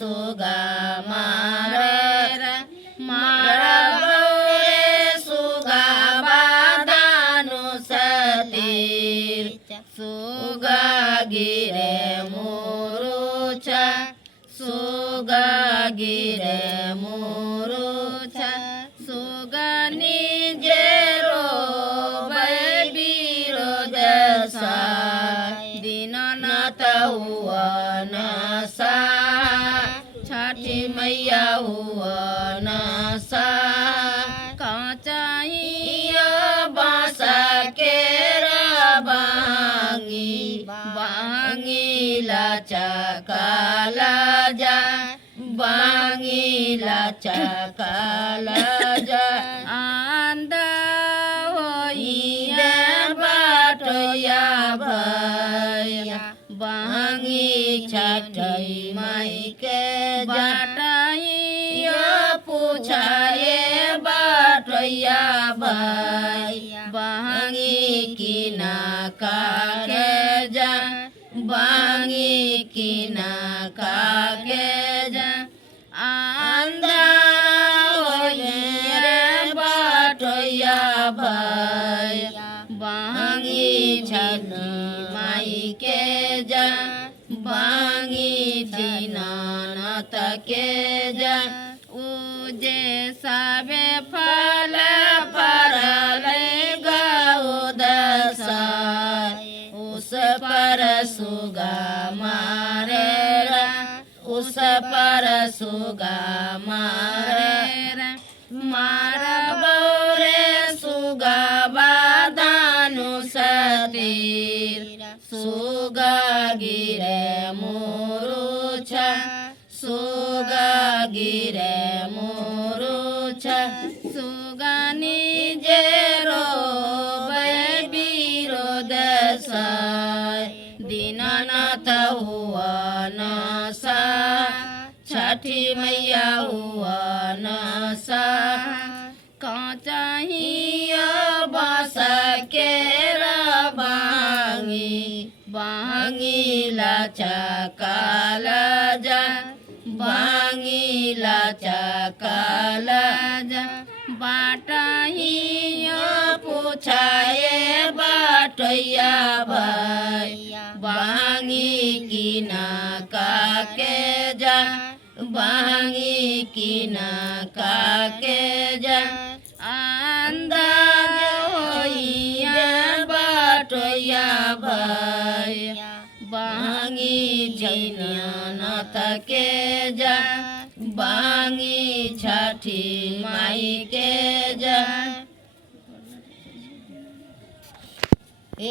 सुगा मारे मारा बौरे सुगा बादानु सतीर सुगा गिरे मुरुचा सुगा गिरे मुरुचा सुगा निजेरो बैबीरो दसा दीननाथ हुआ नसा छठी मैया हुआ नसा काचाइया बासा के बांगी बांगी लाचा काला जा बांगी लाचा काला जा आंदा होइया बाटोया भैया बांगी छठी माई के बाटाइया पूछाए बाटोया भैया बांगी किना काके जा बांगी किना काके जा अंधारा होइया बाटोया भैया बांगी छठी माई के जा बांगी दीनानाथ के जा उजे साबे फल परले गौदसा उस पर सुगा मारे उस पर सुगा मारे मारा बौरे सुगा बादानु सतीर सुगा गिरे मुरुचा सुगा गिरे मुरुचा सुगा निजेरो बैबीरो दसा दीननाथ हुआ नसा छठी मैया हुआ नसा काचाहिया बासा के बांगी बांगी लाचा काला जा बांगी लाचा काला जा बाटाहिया पूछाए बाटैया भैया बांगी किना काके जा बांगी किना काके जा अंदाज होइया बाटैया भैया बांगी दीनानाथ के जा बांगी छठी माई के जा।